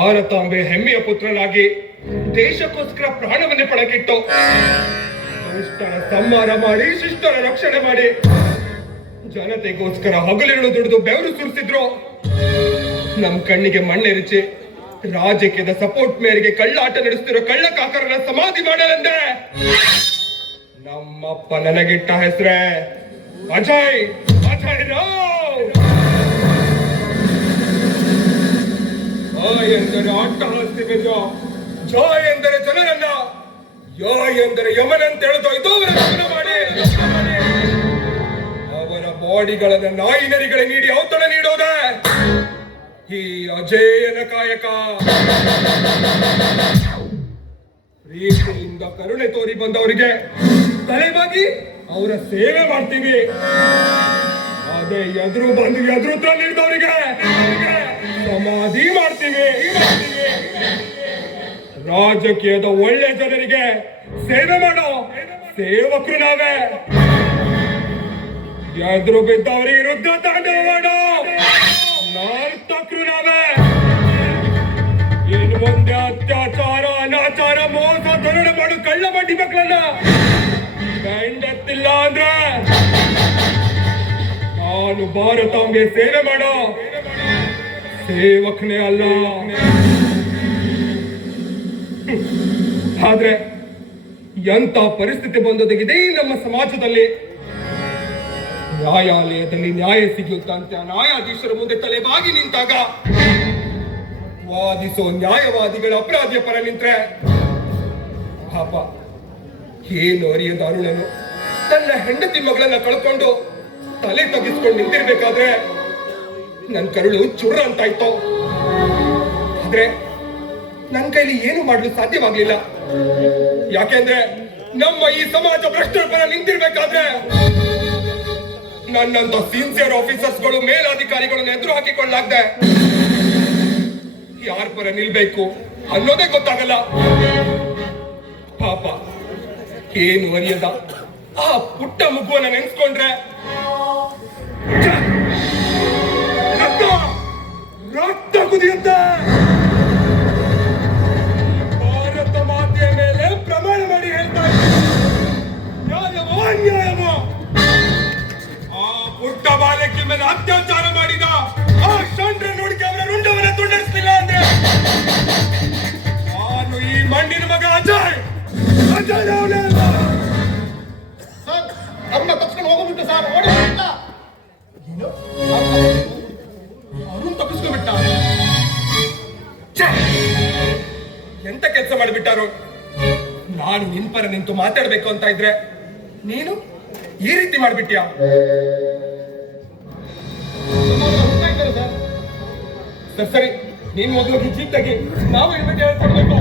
ಭಾರತಾಂಬೆ ಹೆಮ್ಮೆಯ ಪುತ್ರನಾಗಿ ದೇಶಕ್ಕೋಸ್ಕರ ಪ್ರಾಣವನ್ನೇ ಪಣಕ್ಕಿಟ್ಟು ದುಷ್ಟರ ಸಂಹಾರ ಮಾಡಿ, ಶಿಷ್ಟರ ರಕ್ಷಣೆ ಮಾಡಿ, ಜನತೆಗೋಸ್ಕರ ಹಗಲಿರುಳು ದುಡಿದು ಬೆವರು ಸುರಿಸಿದ್ರು. ನಮ್ ಕಣ್ಣಿಗೆ ಮಣ್ಣೆರಿಚಿ, ರಾಜಕೀಯದ ಸಪೋರ್ಟ್ ಮೇರೆಗೆ ಕಳ್ಳಾಟ ನಡೆಸ್ತಿರೋ ಕಳ್ಳ ಕಾಕರನ್ನ ಸಮಾಧಿ ಮಾಡಲೆಂದೆ. ನಮ್ಮಪ್ಪ ನನಗಿಟ್ಟ ಹೆಸರೇ, ಅಜಯ್ ಅಜಯ್ ರಾವ್. ಆ ಎಂದರೆ ಅಟ್ಟಹಾಸ್ಯ ಜ. ಜ ಎಂದರೆ ಜನರನ್ನ ಯ ಎಂದರೆ ಯಮನಂತ ಹೇಳಿದೋ ದಹನ ಮಾಡಿ. ಅವರ ಬಾಡಿಗಳನ್ನ ನಾಯಿ ನೀಡಿ ಔತಣ ನೀಡೋದ ಈ ಅಜೇಯನ ಕಾಯಕ. ಪ್ರೀತಿಯಿಂದ ಕರುಣೆ ತೋರಿ ಬಂದವರಿಗೆ ತಲೆಬಾಗಿ ಅವರ ಸೇವೆ ಮಾಡ್ತೀವಿ. ಎದುರು ಬಂದು ಎದುರು ತಂದಿದ್ದವರಿಗೆ ಸಮಾಧಿ ಮಾಡ್ತೀವಿ. ರಾಜಕೀಯದ ಒಳ್ಳೆ ಜನರಿಗೆ ಸೇವೆ ಮಾಡೋ ಸೇವಕರು ನಾವೇ. ಎದುರು ಬಿದ್ದವರಿಗೆ ವಿರುದ್ಧ ತಾಂಡವ ಮಾಡೋ ನಾರ್ತಕರು ನಾವೇ. ಇನ್ನು ಮುಂದೆ ಅತ್ಯಾಚಾರ, ಅನಾಚಾರ, ಮೋಸ, ಧೋರಣೆ ಮಾಡು ಕಳ್ಳ ಬಡ್ಡಿ ಮಕ್ಕಳನ್ನ. ಗಂಡತ್ತಿಲ್ಲ ಅಂದ್ರೆ ಭಾರತಾಂಬೆ ಸೇವೆ ಮಾಡೋ. ಸೇವಕನೇ ಅಲ್ಲ. ಆದ್ರೆ ಎಂತ ಪರಿಸ್ಥಿತಿ ಬಂದೊದಗಿದೆ ನಮ್ಮ ಸಮಾಜದಲ್ಲಿ. ನ್ಯಾಯಾಲಯದಲ್ಲಿ ನ್ಯಾಯ ಸಿಗುತ್ತಂತೆ ನ್ಯಾಯಾಧೀಶರ ಮುಂದೆ ತಲೆಬಾಗಿ ನಿಂತಾಗ ವಾದಿಸೋ ನ್ಯಾಯವಾದಿಗಳ ಅಪರಾಧಿಯ ಪರ ನಿಂತ್ರೆ. ಪಾಪ, ಏನು ಅರಿಯದ ಅರುಣನು? ತನ್ನ ಹೆಂಡತಿ ಮಗಳನ್ನ ಕಳ್ಕೊಂಡು ತಲೆ ತಗ್ಗಿಸ್ಕೊಂಡು ನಿಂತಿರ್ಬೇಕಾದ್ರೆ ನನ್ ಕರುಳು ಚುರ್ರ ಅಂತಾಯ್ತು ಆದ್ರೆ ನನ್ ಕೈಲಿ ಏನು ಮಾಡಲು ಸಾಧ್ಯವಾಗ್ಲಿಲ್ಲ. ಯಾಕೆಂದ್ರೆ ನಮ್ಮ ಈ ಸಮಾಜ ಭ್ರಷ್ಟರ ಪರ ನಿಂತಿರ್ಬೇಕಾದ್ರೆ ನನ್ನಂತ ಸಿನ್ಸಿಯರ್ ಆಫೀಸರ್ಸ್ಗಳು ಮೇಲಾಧಿಕಾರಿಗಳನ್ನು ಎದುರು ಹಾಕಿಕೊಳ್ಳಾಗ್ದೆ ಯಾರ ಪರ ನಿಲ್ಬೇಕು ಅನ್ನೋದೇ ಗೊತ್ತಾಗಲ್ಲ. ಪಾಪ, ಏನು ಅರಿಯದ? ಆ ಪುಟ್ಟ ಮಗುವನ್ನ ನೆನ್ಸ್ಕೊಂಡ್ರೆ ಆ ಪುಟ್ಟ ಬಾಲಕಿ ಮೇಲೆ ಅತ್ಯಾಚಾರ ಮಾಡಿದ ಆ ಷಂಡ್ರ ನೋಡಿಕೆ ಅವರ ರುಂಡವನ್ನ ತುಂಡರಿಸಲಿಲ್ಲ ಅಂದ್ರೆ ನಾನು ಈ ಮಣ್ಣಿನ ಮಗ ಅಜಯ್ ಅಜಯ್ ರಾವ್ನೇ ಅಲ್ಲ. ಅವ್ರನ್ನ ತಪ್ಸ್ಕೊಂಡು ಹೋಗ್ಬಿಟ್ಟು ಸರ್, ಓಡಿ? ಅರುಣ್ ತಪ್ಪಿಸ್ಕೊಂಡ್ಬಿಟ್ಟ! ಎಂತ ಕೆಲಸ ಮಾಡಿಬಿಟ್ಟಾರು ನಾನು ನಿನ್ ಪರ ನಿಂತು ಮಾತಾಡ್ಬೇಕು ಅಂತ ಇದ್ರೆ ನೀನು ಈ ರೀತಿ ಇದ್ದಾರೆ ಸರ್ ಸರಿ ನೀನ್ ಮೊದಲು ಜೀಪ್ ತೆಗಿ. ನಾವು ಇನ್ವಿಟ್ ಹೇಳ್ಕೊಡ್ಬೇಕು